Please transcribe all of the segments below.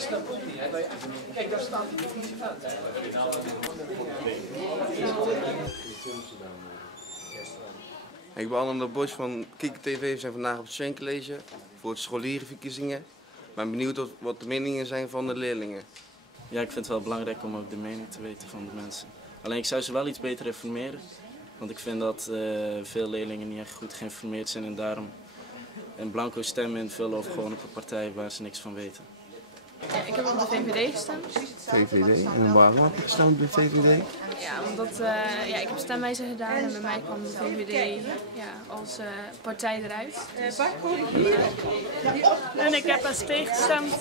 snapt ook niet. Kijk, daar staat die verkiezingen. Ik ben Anne de Bosch van Kikker TV. We zijn vandaag op het Schenk-college voor het scholierenverkiezingen. Ik ben benieuwd wat de meningen zijn van de leerlingen. Ja, ik vind het wel belangrijk om ook de mening te weten van de mensen. Alleen ik zou ze wel iets beter informeren. Want ik vind dat veel leerlingen niet echt goed geïnformeerd zijn en daarom een blanco stem invullen of gewoon op een partij waar ze niks van weten. Ik heb op de VVD gestemd. VVD? En waarom heb je gestemd bij VVD? Ja, omdat ik heb stemwijzer gedaan en bij mij kwam de VVD als partij eruit. En ik heb SP gestemd,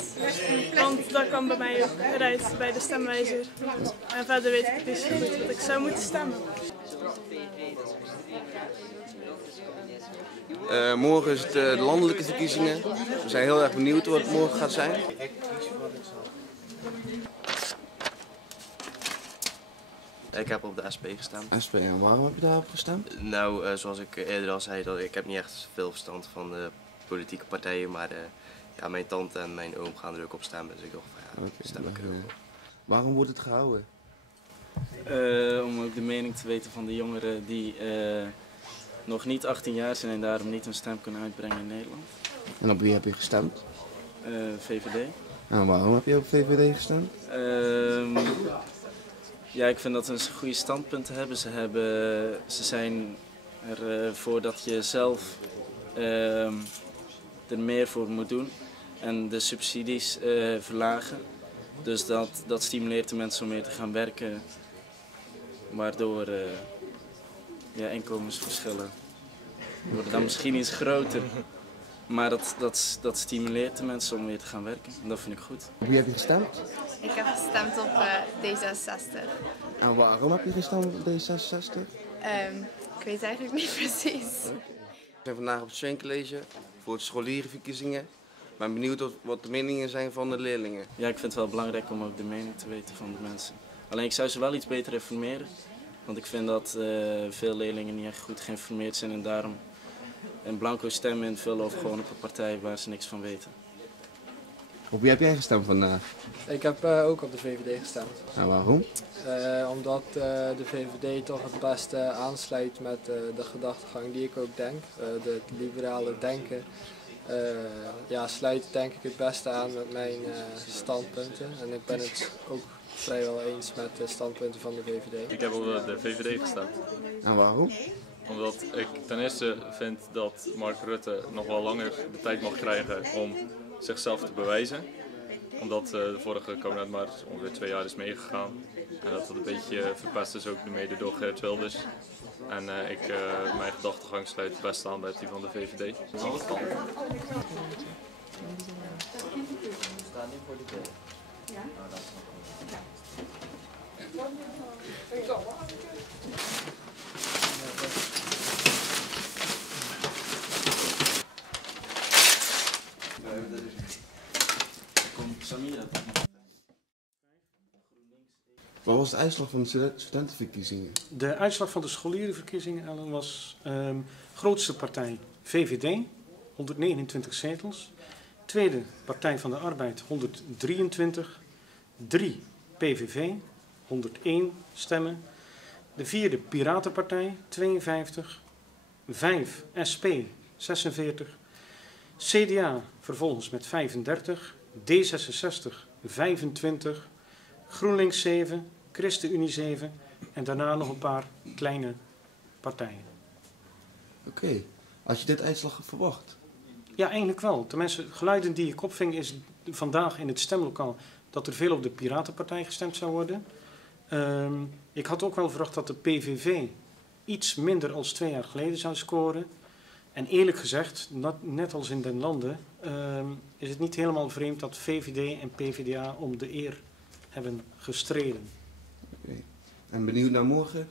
want dat kwam bij mij ook eruit bij de stemwijzer. En verder weet ik niet zo goed wat ik zou moeten stemmen. Morgen is het de landelijke verkiezingen. We zijn heel erg benieuwd wat het morgen gaat zijn. Ik heb op de SP gestemd. SP, en waarom heb je daarop gestemd? Nou, zoals ik eerder al zei, ik heb niet echt veel verstand van de politieke partijen, maar ja, mijn tante en mijn oom gaan er ook op stemmen, dus ik dacht van ja, stem ik er ook op. Waarom wordt het gehouden? Om ook de mening te weten van de jongeren die nog niet 18 jaar zijn en daarom niet hun stem kunnen uitbrengen in Nederland. En op wie heb je gestemd? VVD. En waarom heb je op VVD gestemd? Ja, ik vind dat ze een goede standpunten hebben. Ze zijn ervoor dat je zelf er meer voor moet doen en de subsidies verlagen. Dus dat stimuleert de mensen om meer te gaan werken, waardoor inkomensverschillen worden dan misschien iets groter. Maar dat stimuleert de mensen om weer te gaan werken en dat vind ik goed. Op wie heb je gestemd? Ik heb gestemd op D66. En waarom heb je gestemd op D66? Ik weet eigenlijk niet precies. We zijn vandaag op het Schenk-college voor het scholierenverkiezingen. Ik ben benieuwd wat de meningen zijn van de leerlingen. Ja, ik vind het wel belangrijk om ook de mening te weten van de mensen. Alleen ik zou ze wel iets beter informeren. Want ik vind dat veel leerlingen niet echt goed geïnformeerd zijn en daarom een blanco stem invullen of gewoon op een partij waar ze niks van weten. Op wie heb jij gestemd vandaag? Ik heb ook op de VVD gestemd. En waarom? Omdat de VVD toch het beste aansluit met de gedachtegang die ik ook denk. Het liberale denken sluit denk ik het beste aan met mijn standpunten. En ik ben het ook vrijwel eens met de standpunten van de VVD. Ik heb op de VVD gestemd. En waarom? Omdat ik ten eerste vind dat Mark Rutte nog wel langer de tijd mag krijgen om zichzelf te bewijzen. Omdat de vorige kabinet maar ongeveer 2 jaar is meegegaan. En dat het een beetje verpest is, ook mede door Geert Wilders. En mijn gedachtegang sluit het best aan bij die van de VVD. Wat was de uitslag van de studentenverkiezingen? De uitslag van de scholierenverkiezingen, Ellen, was grootste partij VVD, 129 zetels. Tweede Partij van de Arbeid, 123. 3 PVV, 101 stemmen. De vierde Piratenpartij, 52. 5 SP, 46. CDA vervolgens met 35. D66, 25. GroenLinks 7, ChristenUnie 7 en daarna nog een paar kleine partijen. Oké. Had je dit uitslag verwacht? Ja, eigenlijk wel. Tenminste, geluiden die ik opving is vandaag in het stemlokaal dat er veel op de Piratenpartij gestemd zou worden. Ik had ook wel verwacht dat de PVV iets minder als 2 jaar geleden zou scoren. En eerlijk gezegd, net als in den landen, is het niet helemaal vreemd dat VVD en PvdA om de eer hebben gestreden. Okay. En benieuwd naar morgen?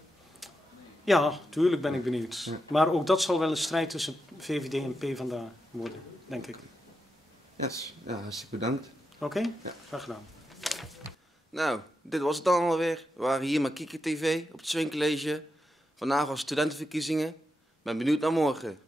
Ja, tuurlijk ben ik benieuwd. Ja. Maar ook dat zal wel een strijd tussen VVD en PvdA worden, denk ik. Yes, ja, hartstikke bedankt. Oké, Ja. graag gedaan. Nou, dit was het dan alweer. We waren hier met Kikker TV op het Schenk-college. Vandaag was studentenverkiezingen. Ik ben benieuwd naar morgen.